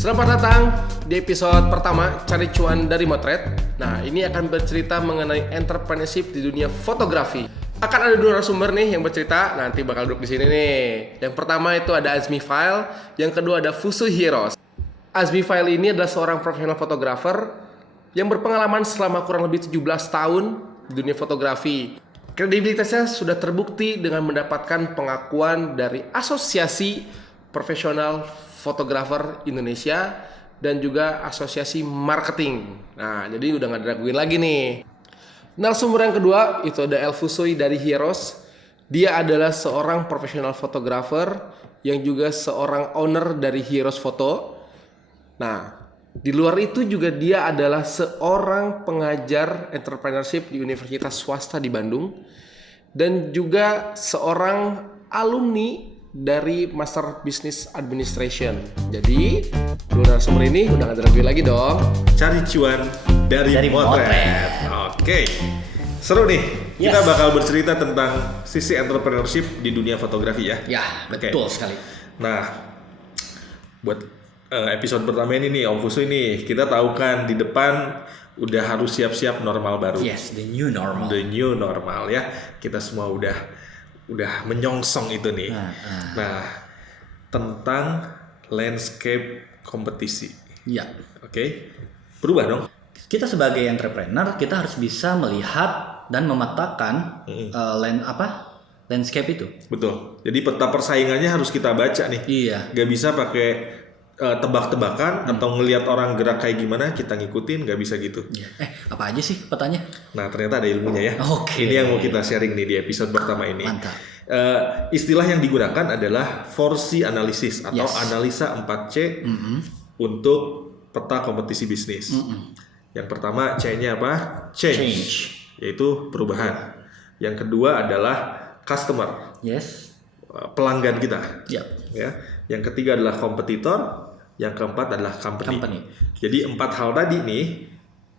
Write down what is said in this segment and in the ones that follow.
Selamat datang di episode pertama Cari Cuan dari Motret. Nah, ini akan bercerita mengenai entrepreneurship di dunia fotografi. Akan ada dua narasumber nih yang bercerita, nanti bakal duduk di sini nih. Yang pertama itu ada Azmi File, yang kedua ada Fusui Heroes. Azmi File ini adalah seorang profesional fotografer yang berpengalaman selama kurang lebih 17 tahun di dunia fotografi. Kredibilitasnya sudah terbukti dengan mendapatkan pengakuan dari Asosiasi Profesional Fotografer Indonesia dan juga Asosiasi Marketing. Nah, jadi udah gak diraguin lagi nih. Narasumber yang kedua itu ada El Fusui dari Heroes. Dia adalah seorang profesional fotografer yang juga seorang owner dari Heroes Photo. Nah, di luar itu juga dia adalah seorang pengajar entrepreneurship di Universitas Swasta di Bandung dan juga seorang alumni dari Master Business Administration. Jadi, dua narasumber ini udah gak ada lagi dong. Cari cuan dari Motret. Oke. Seru nih. Yes. Kita bakal bercerita tentang sisi entrepreneurship di dunia fotografi ya. Ya, betul sekali. Nah, buat episode pertama ini nih Om Fusu ini, kita tahu kan di depan udah harus siap-siap normal baru. Yes, the new normal. The new normal ya. Kita semua udah menyongsong itu nih. Nah, tentang landscape kompetisi. Ya. Oke. Berubah dong. Kita sebagai entrepreneur, kita harus bisa melihat dan memetakan landscape itu. Betul. Jadi peta persaingannya harus kita baca nih. Iya. Gak bisa pakai tebak-tebakan atau ngelihat orang gerak kayak gimana kita ngikutin, gak bisa gitu. Apa aja sih petanya? Nah, ternyata ada ilmunya ya. Oke. Ini yang mau kita sharing nih di episode pertama ini. Mantap. Istilah yang digunakan adalah 4C analysis atau Yes. analisa 4C untuk peta kompetisi bisnis. Yang pertama C-nya apa? Change. Yaitu perubahan. Yang kedua adalah customer. Yes. Pelanggan kita. Ya. Ya. Yang ketiga adalah kompetitor. Yang keempat adalah company. Jadi 4 hal tadi nih,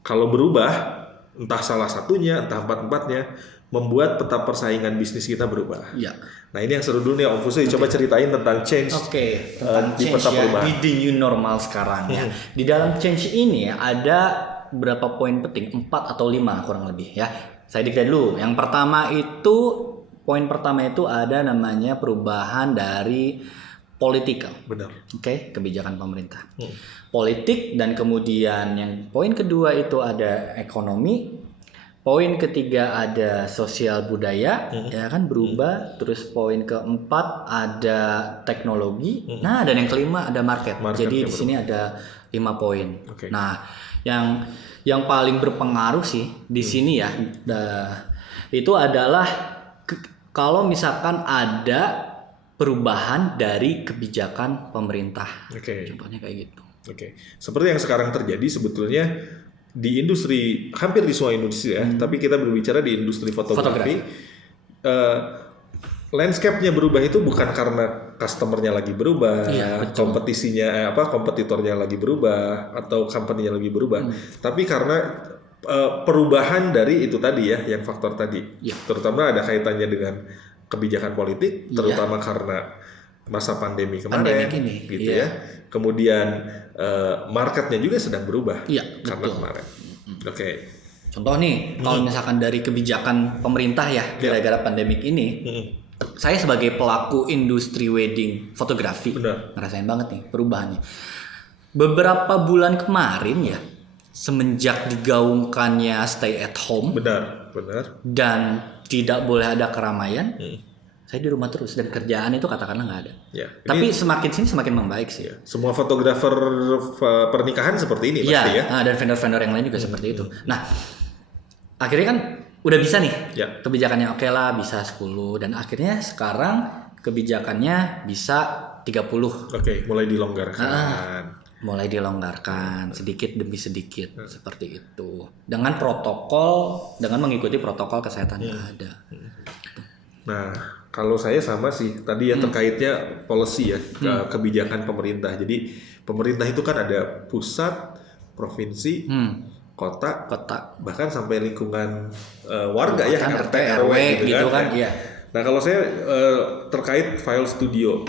kalau berubah, entah salah satunya, entah empat-empatnya, membuat peta persaingan bisnis kita berubah. Ya. Nah, ini yang seru dulu nih Om Fusu. Coba ceritain tentang change. Tentang di change peta ya, perubahan. di the new normal sekarang ya. Di dalam change ini ada beberapa poin penting, 4 atau 5 kurang lebih ya. Saya dikit dulu. Yang pertama itu, poin pertama itu ada namanya perubahan dari political. Benar. Oke, kebijakan pemerintah. Politik, dan kemudian yang poin kedua itu ada ekonomi. Poin ketiga ada sosial budaya, ya kan berubah. Terus poin keempat ada teknologi. Nah, dan yang kelima ada market. Jadi di sini ada 5 poin. Oke. Nah, yang paling berpengaruh sih di sini ya, itu adalah kalau misalkan ada perubahan dari kebijakan pemerintah. Oke. Contohnya kayak gitu. Oke. Seperti yang sekarang terjadi sebetulnya di industri, hampir di semua industri ya, tapi kita berbicara di industri fotografi. Landscape-nya berubah itu bukan karena customer-nya lagi berubah, kompetisinya kompetitornya lagi berubah atau company-nya lagi berubah, tapi karena perubahan dari itu tadi ya, yang faktor tadi. Terutama ada kaitannya dengan kebijakan politik, terutama karena masa pandemi kemarin, gitu ya. Kemudian marketnya juga sedang berubah karena kemarin. Oke. Contoh nih, kalau misalkan dari kebijakan pemerintah ya, gara-gara pandemik ini, saya sebagai pelaku industri wedding fotografi ngerasain banget nih perubahannya. Beberapa bulan kemarin ya, semenjak digaungkannya stay at home, benar, dan tidak boleh ada keramaian, saya di rumah terus dan kerjaan itu katakanlah nggak ada. Ya, tapi semakin sini semakin membaik sih. Semua fotografer pernikahan seperti ini pasti ya. Dan vendor-vendor yang lain juga seperti itu. Nah, akhirnya kan udah bisa nih kebijakannya, oke lah bisa 10, dan akhirnya sekarang kebijakannya bisa 30. Oke, mulai dilonggarkan. Mulai dilonggarkan sedikit demi sedikit seperti itu. Dengan mengikuti protokol kesehatan yang ada. Nah, kalau saya sama sih tadi ya terkaitnya policy ya, kebijakan pemerintah. Jadi pemerintah itu kan ada pusat, provinsi, kota, bahkan sampai lingkungan warga ya, RT, RW gitu kan. Iya. Nah, kalau saya terkait File Studio.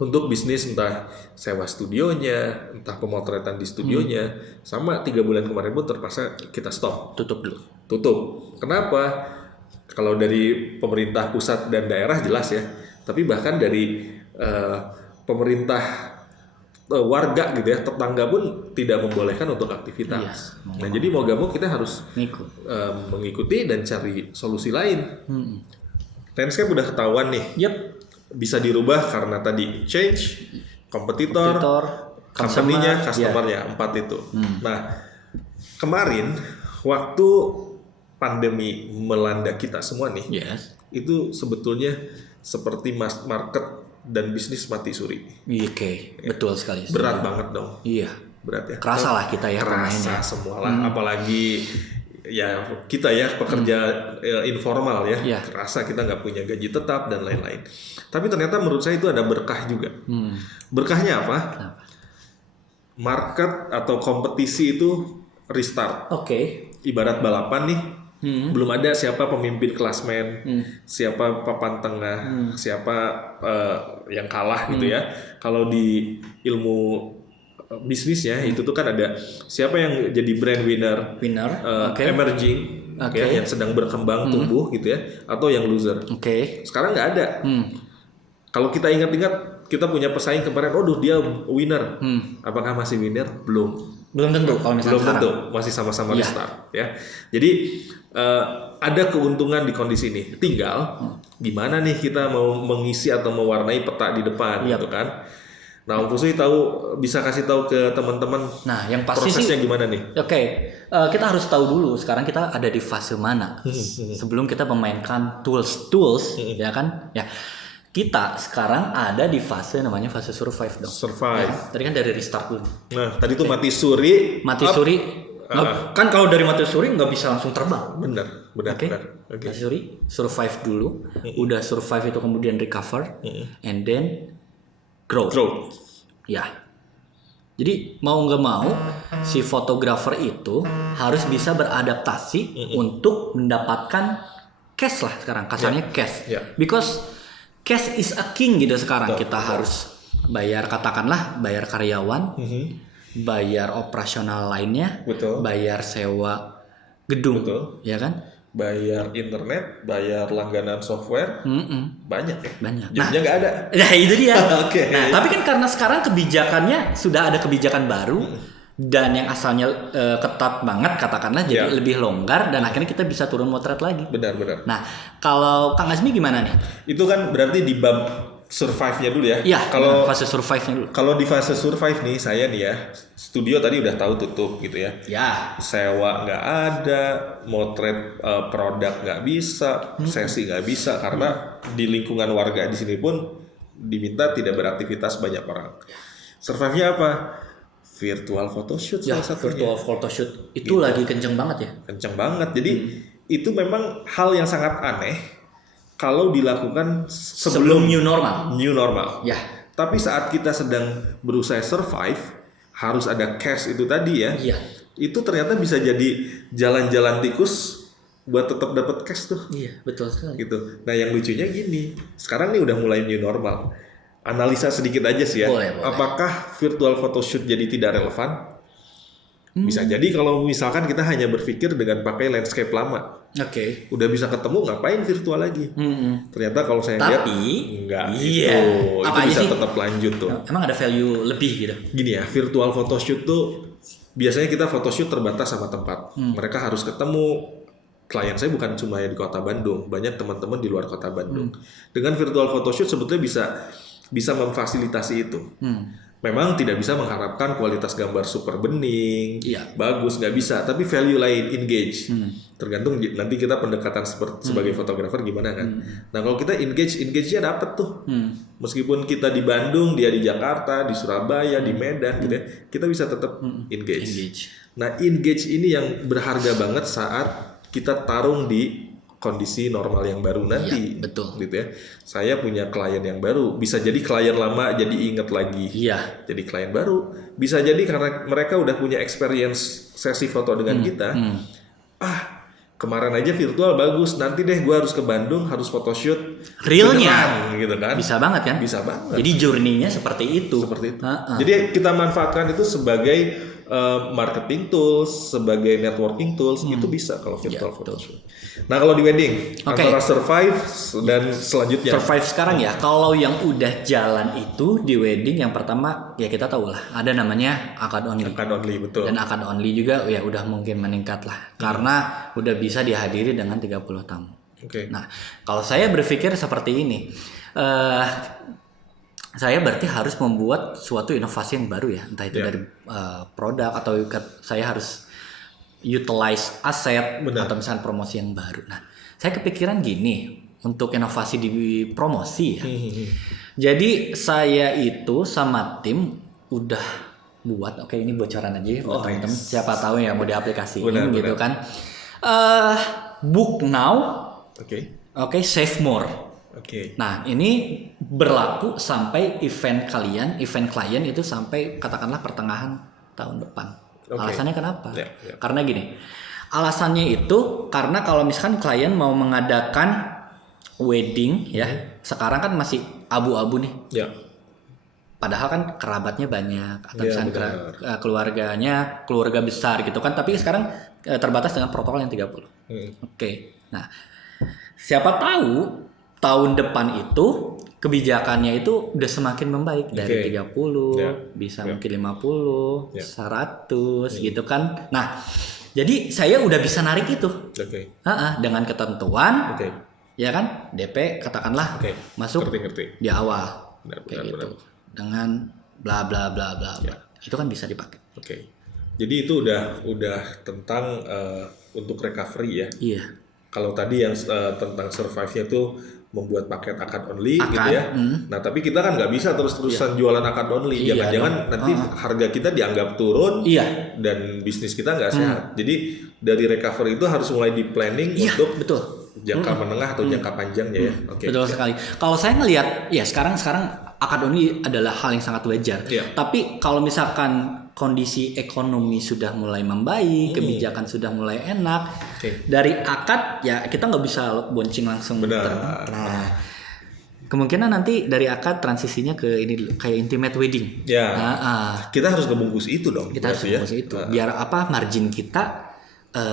untuk bisnis entah sewa studionya, entah pemotretan di studionya, sama 3 bulan kemarin pun terpaksa kita stop. Tutup dulu. Tutup. Kenapa? Kalau dari pemerintah pusat dan daerah jelas ya, tapi bahkan dari pemerintah warga gitu ya, tetangga pun tidak membolehkan untuk aktivitas. Nah jadi mau gak mau kita harus mengikuti dan cari solusi lain. Landscape udah ketahuan nih, bisa dirubah karena tadi change, kompetitor, company-nya, customer-nya, 4 itu. Nah kemarin waktu pandemi melanda kita semua nih, itu sebetulnya seperti market dan bisnis mati suri. Oke, betul sekali. Berat banget dong. Iya. Berat ya. Kerasa lah kita ya pemainnya. Kerasa semua lah. Apalagi ya kita ya pekerja informal ya. Kerasa kita nggak punya gaji tetap dan lain-lain. Tapi ternyata menurut saya itu ada berkah juga. Berkahnya apa? Market atau kompetisi itu restart. Ibarat balapan nih. Belum ada siapa pemimpin klasmen, siapa papan tengah, siapa yang kalah gitu ya. Kalau di ilmu bisnisnya itu tuh kan ada siapa yang jadi brand winner, emerging, ya, yang sedang berkembang tumbuh gitu ya, atau yang loser. Sekarang nggak ada. Kalau kita ingat-ingat kita punya pesaing kemarin, dia winner. Apakah masih winner? Belum tentu kalau misalnya belum tentu, masih sama-sama restart ya. Jadi ada keuntungan di kondisi ini. Tinggal gimana nih kita mau mengisi atau mewarnai peta di depan gitu kan. Nah, Om Fusui bisa kasih tahu ke teman-teman. Nah, yang pasti prosesnya sih gimana nih? Kita harus tahu dulu sekarang kita ada di fase mana. Sebelum kita memainkan tools ya kan? Ya. Kita sekarang ada di fase namanya fase survive dong. Survive. Ya, tadi kan dari restart dulu. Nah, tadi itu mati suri. Kan kalau dari mati suri nggak bisa langsung terbang. Benar. Mati suri, survive dulu. Udah survive itu kemudian recover, and then grow. Ya. Jadi mau nggak mau si fotografer itu harus bisa beradaptasi untuk mendapatkan cash lah sekarang. Kasarnya cash. Because cash is a king gitu sekarang. Kita harus bayar bayar karyawan, bayar operasional lainnya, bayar sewa gedung, ya kan? Bayar internet, bayar langganan software, banyak ya. Jadinya nggak ada. Nah itu dia. Nah tapi kan karena sekarang kebijakannya sudah ada kebijakan baru. Dan yang asalnya ketat banget katakanlah jadi lebih longgar dan akhirnya kita bisa turun motret lagi. Benar. Nah, kalau Kang Azmi gimana nih? Itu kan berarti di bab survive-nya dulu ya. Iya, kalau fase survive-nya dulu. Kalau di fase survive nih, saya nih ya, studio tadi udah tahu tutup gitu ya. Sewa nggak ada, motret produk nggak bisa, sesi nggak bisa karena di lingkungan warga di sini pun diminta tidak beraktivitas banyak orang. Survive-nya apa? Virtual photoshoot salah satunya. Virtual photoshoot itu lagi kenceng banget ya. Kenceng banget. Jadi itu memang hal yang sangat aneh kalau dilakukan sebelum new normal. Ya. Tapi saat kita sedang berusaha survive, harus ada cash itu tadi ya. Itu ternyata bisa jadi jalan-jalan tikus buat tetap dapat cash tuh. Iya, betul sekali. Gitu. Nah, yang lucunya gini. Sekarang nih udah mulai new normal. Analisa sedikit aja sih ya. Boleh. Apakah virtual photoshoot jadi tidak relevan? Bisa jadi kalau misalkan kita hanya berpikir dengan pakai landscape lama. Udah bisa ketemu, ngapain virtual lagi? Ternyata kalau saya lihat enggak itu bisa tetap lanjut tuh. Emang ada value lebih gitu? Gini ya, virtual photoshoot tuh biasanya kita photoshoot terbatas sama tempat. Mereka harus ketemu. Klien saya bukan cuma di kota Bandung, banyak teman-teman di luar kota Bandung. Dengan virtual photoshoot sebetulnya bisa memfasilitasi itu. Memang tidak bisa mengharapkan kualitas gambar super bening, bagus, nggak bisa. Tapi value lain, engage. Tergantung nanti kita pendekatan sebagai fotografer gimana kan. Nah kalau kita engage-nya dapet tuh. Meskipun kita di Bandung, dia di Jakarta, di Surabaya, di Medan gitu ya, kita bisa tetap engage. Nah engage ini yang berharga banget saat kita tarung di kondisi normal yang baru nanti, betul. Gitu ya. Saya punya klien yang baru, bisa jadi klien lama jadi inget lagi, jadi klien baru, bisa jadi karena mereka udah punya experience sesi foto dengan kita, kemarin aja virtual bagus, nanti deh gue harus ke Bandung, harus photoshoot realnya gitu kan. bisa banget kan? Bisa banget. Jadi journey-nya seperti itu. Jadi kita manfaatkan itu sebagai marketing tools, sebagai networking tools, itu bisa kalau virtual photoshoot. Nah kalau di wedding, antara survive dan selanjutnya. Survive sekarang ya, kalau yang udah jalan itu di wedding yang pertama ya kita tahu lah, ada namanya akad only. Akad only, betul. Dan akad only juga ya udah mungkin meningkat lah, karena udah bisa dihadiri dengan 30 tamu. Nah kalau saya berpikir seperti ini, saya berarti harus membuat suatu inovasi yang baru ya, entah itu dari produk atau saya harus utilize aset atau misalnya promosi yang baru. Nah, saya kepikiran gini untuk inovasi di promosi ya. Jadi saya itu sama tim udah buat, ini bocoran aja ya buat teman-teman. Siapa tahu ya mau diaplikasiin gitu kan. Book now, save more. Nah ini berlaku sampai event klien itu sampai katakanlah pertengahan tahun depan. Alasannya kenapa? Karena gini, alasannya itu karena kalau misalkan klien mau mengadakan wedding ya, sekarang kan masih abu-abu nih. Padahal kan kerabatnya banyak atau misalkan keluarga besar gitu kan, tapi sekarang terbatas dengan protokol yang 30. Nah siapa tahu tahun depan itu kebijakannya itu udah semakin membaik dari 30 bisa mungkin 50, 100 gitu kan. Nah, jadi saya udah bisa narik itu. Dengan ketentuan ya kan, DP katakanlah masuk di awal. Gitu. Dengan bla bla bla bla. Itu kan bisa dipakai. Jadi itu udah tentang untuk recovery ya. Iya. Kalau tadi yang tentang survive-nya tuh membuat paket akad only gitu ya. Nah tapi kita kan nggak bisa terus-terusan jualan akad only. Jangan-jangan nanti harga kita dianggap turun dan bisnis kita nggak sehat. Jadi dari recovery itu harus mulai di planning untuk jangka menengah atau jangka panjangnya ya. Betul sekali. Kalau saya ngelihat ya sekarang akad only adalah hal yang sangat wajar. Tapi kalau misalkan kondisi ekonomi sudah mulai membaik, kebijakan sudah mulai enak, dari akad ya kita nggak bisa boncing langsung. Benar. Nah, kemungkinan nanti dari akad transisinya ke ini kayak intimate wedding. Kita harus ngebungkus itu dong. Kita harus ngebungkus itu. Biar margin kita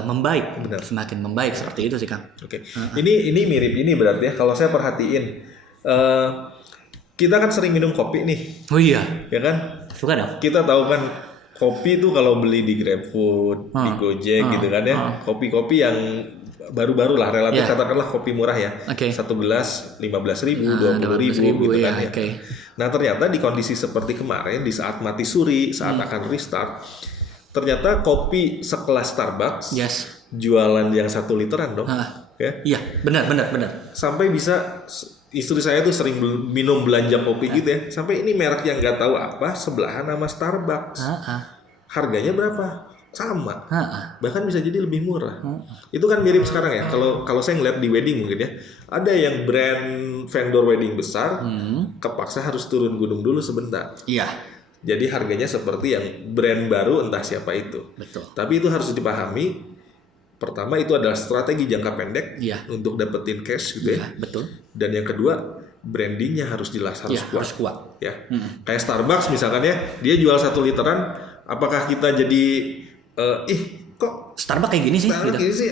membaik, semakin membaik seperti itu sih Kang. Ini mirip ini berarti ya. Kalau saya perhatiin, kita kan sering minum kopi nih. Oh iya. Ya kan? Suka dong. Kita tahu kan kopi tuh kalau beli di GrabFood, di Gojek gitu kan ya. Kopi-kopi yang baru-baru lah relatif katakanlah kopi murah ya. Satu gelas 15.000, 20.000 gitu kan ya. Nah ternyata di kondisi seperti kemarin di saat mati suri, saat akan restart, ternyata kopi sekelas Starbucks jualan yang 1 literan dong. Iya, benar. Sampai bisa istri saya tuh sering minum belanja kopi gitu ya. Sampai ini merek yang nggak tahu apa sebelahan sama Starbucks. Harganya berapa? Sama. Bahkan bisa jadi lebih murah. Itu kan mirip sekarang ya. Kalau saya ngeliat di wedding mungkin ya. Ada yang brand vendor wedding besar kepaksa harus turun gunung dulu sebentar. Iya. Jadi harganya seperti yang brand baru entah siapa itu. Betul. Tapi itu harus dipahami. Pertama itu adalah strategi jangka pendek untuk dapetin cash gitu ya. Betul. Dan yang kedua brandingnya harus jelas, harus kuat. Ya. Kayak Starbucks misalkan ya, dia jual 1 literan, apakah kita jadi kok Starbucks kayak gini sih?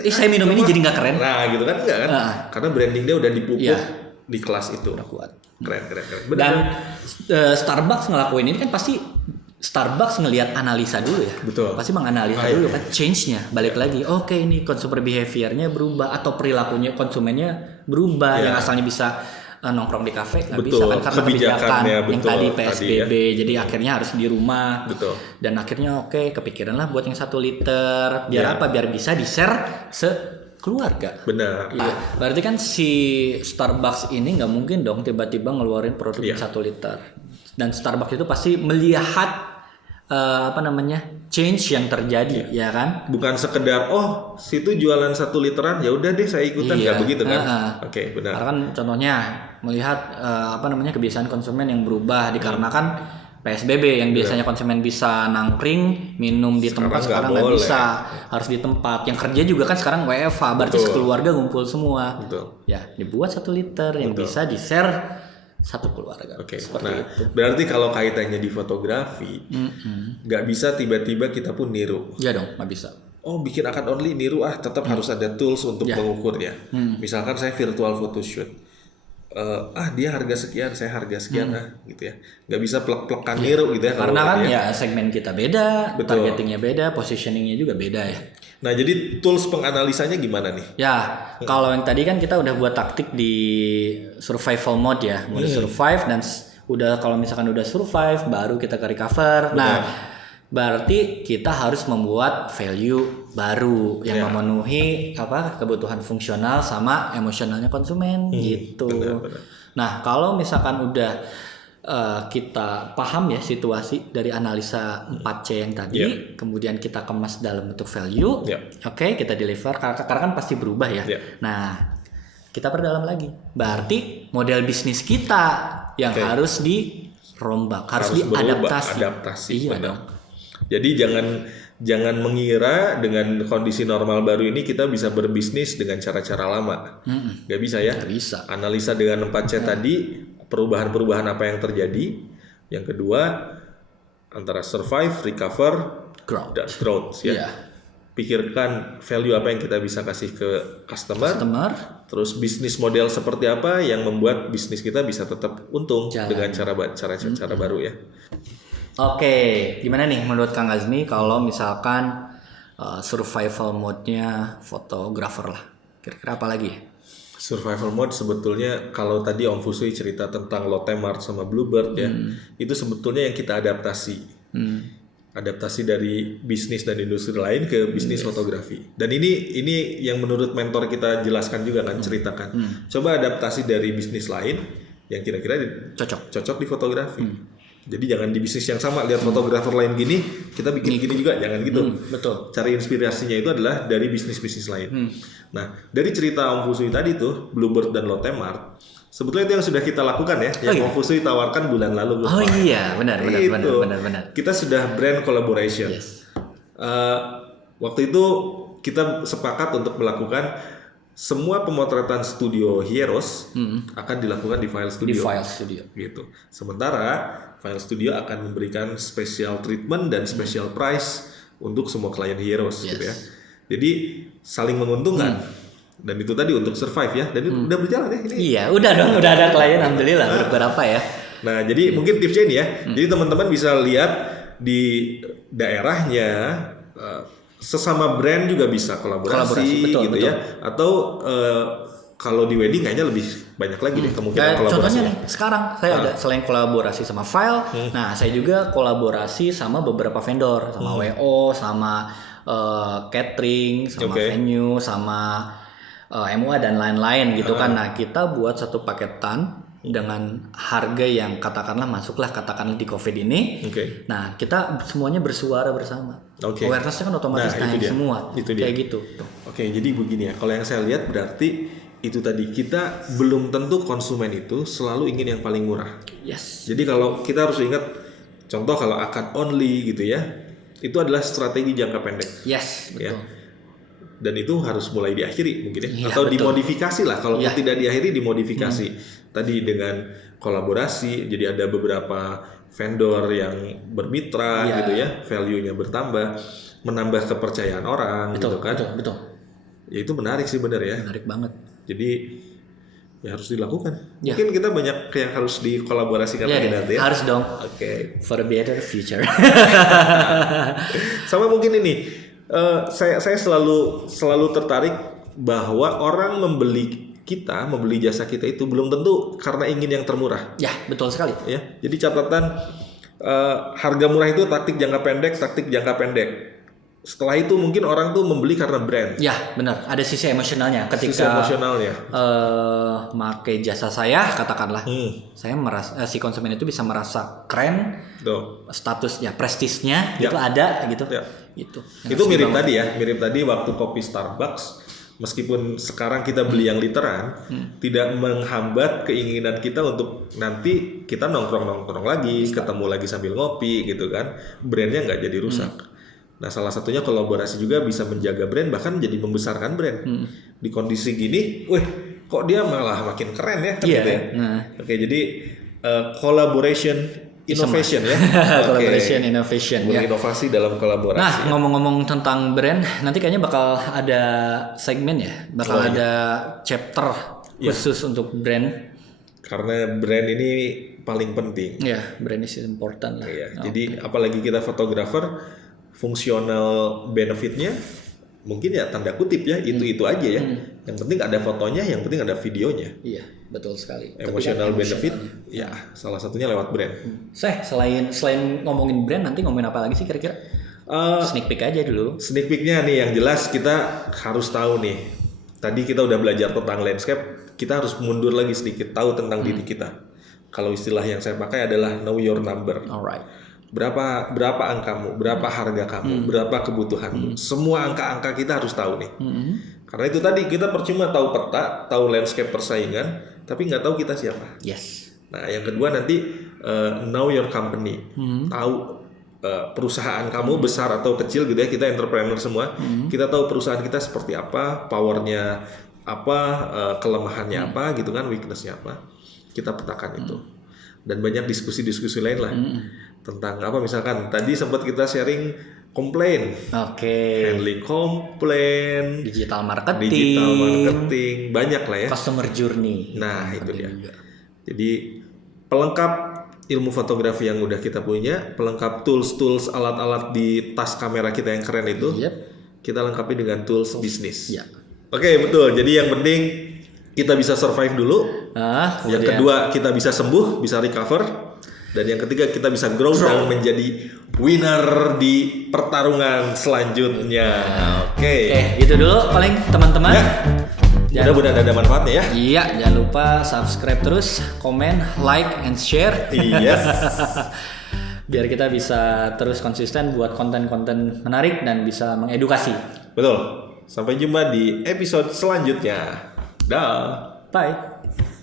Saya minum ini jadi nggak keren. Nah gitu kan enggak kan? Karena branding dia udah dipupuk di kelas itu. Udah kuat. Keren. Bener. Dan Starbucks ngelakuin ini kan pasti Starbucks ngelihat analisa dulu ya. Betul. Pasti menganalisa dulu kan change-nya. Balik lagi. Oke, ini consumer behavior-nya berubah atau perilakunya konsumennya berubah. Yang asalnya bisa nongkrong di kafe nggak bisa kan karena kebijakan yang tadi PSBB. Jadi akhirnya harus di rumah. Betul. Dan akhirnya kepikiran lah buat yang 1 liter. Biar apa? Biar bisa di-share keluarga. Benar. Berarti kan si Starbucks ini nggak mungkin dong tiba-tiba ngeluarin produk 1 liter. Dan Starbucks itu pasti melihat change yang terjadi ya kan, bukan sekedar situ jualan 1 literan ya udah deh saya ikutan, nggak begitu kan. Benar. Karena kan contohnya melihat kebiasaan konsumen yang berubah dikarenakan PSBB yang biasanya konsumen bisa nangkring minum di tempat, sekarang nggak bisa, harus di tempat. Yang kerja juga kan sekarang WFH, berarti sekeluarga ngumpul semua. Betul. Ya, dibuat 1 liter yang bisa di-share satu keluarga. Oke. Nah, berarti kalau kaitannya di fotografi, nggak bisa tiba-tiba kita pun niru. Iya dong, nggak bisa. Oh, bikin akad only niru tetap harus ada tools untuk mengukurnya. Misalkan saya virtual photoshoot. Dia harga sekian, saya harga sekian gitu ya. Nggak bisa plek-plekan niru gitu ya. Karena kan ya segmen kita beda, targetingnya beda, positioningnya juga beda ya. Nah, jadi tools penganalisanya gimana nih? Ya, kalau yang tadi kan kita udah buat taktik di survival mode ya, mode survive dan udah kalau misalkan udah survive baru kita ke recover. Nah, berarti kita harus membuat value baru yang memenuhi kebutuhan fungsional sama emosionalnya konsumen gitu. Benar. Nah, kalau misalkan udah kita paham ya situasi dari analisa 4C yang tadi, kemudian kita kemas dalam bentuk value, oke, kita deliver karena kan pasti berubah ya. Nah, kita perdalam lagi. Berarti model bisnis kita yang harus dirombak, harus diadaptasi. Iya dong. Jadi jangan mengira dengan kondisi normal baru ini kita bisa berbisnis dengan cara-cara lama. Gak bisa ya. Gak bisa. Analisa dengan 4C tadi, perubahan-perubahan apa yang terjadi. Yang kedua, antara survive, recover, dan growth ya. Pikirkan value apa yang kita bisa kasih ke customer. Terus bisnis model seperti apa yang membuat bisnis kita bisa tetap untung dengan cara baru ya. Oke, gimana nih menurut Kang Azmi kalau misalkan survival mode-nya fotografer lah. Kira-kira apa lagi? Survival mode sebetulnya kalau tadi Om Fusui cerita tentang Lotte Mart sama Bluebird ya, itu sebetulnya yang kita adaptasi. Adaptasi dari bisnis dan industri lain ke bisnis fotografi. Dan ini yang menurut mentor kita jelaskan juga kan, ceritakan. Coba adaptasi dari bisnis lain yang kira-kira cocok di fotografi. Jadi jangan di bisnis yang sama lihat fotografer lain gini, kita bikin gini juga, jangan gitu. Betul. Cari inspirasinya itu adalah dari bisnis-bisnis lain. Nah, dari cerita Om Fusui tadi tuh, Bluebird dan Lotte Mart, sebetulnya itu yang sudah kita lakukan ya, yang Om Fusui tawarkan bulan lalu. Iya, benar. Kita sudah brand collaboration. Waktu itu kita sepakat untuk melakukan semua pemotretan studio Heroes akan dilakukan di File Studio. Di File Studio. Gitu. Sementara File Studio akan memberikan special treatment dan special price untuk semua klien Heroes gitu ya. Jadi saling menguntungkan. Dan itu tadi untuk survive ya. Dan itu udah berjalan ya ini. Iya, udah dong, udah ada klien alhamdulillah beberapa ya. Nah, jadi mungkin tipsnya ini ya. Jadi teman-teman bisa lihat di daerahnya sesama brand juga bisa kolaborasi gitu betul. Ya. Atau kalau di wedding kayaknya lebih banyak lagi deh kemungkinan kolaborasi. Contohnya nih, sekarang saya ada selain kolaborasi sama File, nah saya juga kolaborasi sama beberapa vendor, sama WO, sama catering, sama venue, sama MUA dan lain-lain gitu kan. Nah, kita buat satu paketan dengan harga yang katakanlah di COVID ini. Nah, kita semuanya bersuara bersama. Awareness-nya kan otomatis naik semua. Kayak gitu. Oke, jadi begini ya. Kalau yang saya lihat berarti itu tadi kita belum tentu konsumen itu selalu ingin yang paling murah. Jadi kalau kita harus ingat, contoh kalau akad only gitu ya, itu adalah strategi jangka pendek. Betul. Ya. Dan itu harus mulai diakhiri mungkin ya, atau dimodifikasi lah. Kalau tidak diakhiri, dimodifikasi. Tadi dengan kolaborasi, jadi ada beberapa vendor yang bermitra gitu ya, value-nya bertambah, menambah kepercayaan orang gitu kan. Betul. Ya itu menarik sih benar ya. Menarik banget. Jadi ya harus dilakukan. Mungkin kita banyak yang harus dikolaborasikan lagi nanti ya. Harus dong. For a better future. Sama mungkin ini, saya selalu tertarik bahwa orang membeli jasa kita itu belum tentu karena ingin yang termurah. Ya, betul sekali. Ya, jadi catatan harga murah itu taktik jangka pendek. Setelah itu mungkin orang tuh membeli karena brand. Ya, benar. Ada sisi emosionalnya. Ketika pakai jasa saya, katakanlah, saya merasa si konsumen itu bisa merasa keren, status prestisnya itu ada gitu. Itu mirip tadi ya, mirip tadi waktu kopi Starbucks Meskipun sekarang kita beli yang literan, tidak menghambat keinginan kita untuk nanti kita nongkrong lagi, ketemu lagi sambil ngopi gitu kan, brandnya nggak jadi rusak. Nah salah satunya kolaborasi juga bisa menjaga brand, bahkan jadi membesarkan brand. Di kondisi gini, kok dia malah makin keren ya, kan gitu ya. Oke, jadi collaboration innovation ya. Collaboration innovation ya. Inovasi dalam kolaborasi. Nah, ngomong-ngomong tentang brand, nanti kayaknya bakal ada segmen ya, bakal ada chapter khusus untuk brand. Karena brand ini paling penting. Ya, brand is important lah. Iya. Jadi apalagi kita fotografer, fungsional benefitnya mungkin ya tanda kutip ya itu aja ya. Yang penting ada fotonya, yang penting ada videonya. Iya, betul sekali. Emotional benefit, ya salah satunya lewat brand. Selain ngomongin brand, nanti ngomongin apa lagi sih kira-kira? Sneak peek aja dulu. Sneak peeknya nih yang jelas kita harus tahu nih. Tadi kita udah belajar tentang landscape, kita harus mundur lagi sedikit tahu tentang diri kita. Kalau istilah yang saya pakai adalah know your number. Alright. Berapa angkamu, berapa harga kamu, berapa kebutuhanmu. Semua angka-angka kita harus tahu nih. Karena itu tadi kita percuma tahu peta, tahu landscape persaingan, tapi nggak tahu kita siapa. Yes. Nah, yang kedua nanti know your company, tahu perusahaan kamu besar atau kecil gitu ya, kita entrepreneur semua, kita tahu perusahaan kita seperti apa, powernya apa, kelemahannya apa gitu kan, weaknessnya apa, kita petakan itu. Dan banyak diskusi-diskusi lain lah tentang apa, misalkan tadi sempat kita sharing komplain, handling komplain, digital marketing, banyak lah ya. Customer journey. Nah itu dia. Jadi pelengkap ilmu fotografi yang udah kita punya, pelengkap tools, alat-alat di tas kamera kita yang keren itu, kita lengkapi dengan tools bisnis. Oke, betul. Jadi yang penting kita bisa survive dulu. Yang kedua kita bisa sembuh, bisa recover. Dan yang ketiga kita bisa grow dan menjadi winner di pertarungan selanjutnya. Oke, gitu dulu paling teman-teman. Mudah-mudahan ada manfaatnya ya. Iya, jangan lupa subscribe terus, komen, like, and share. Yes. Biar kita bisa terus konsisten buat konten-konten menarik dan bisa mengedukasi. Betul. Sampai jumpa di episode selanjutnya. Dah. Bye.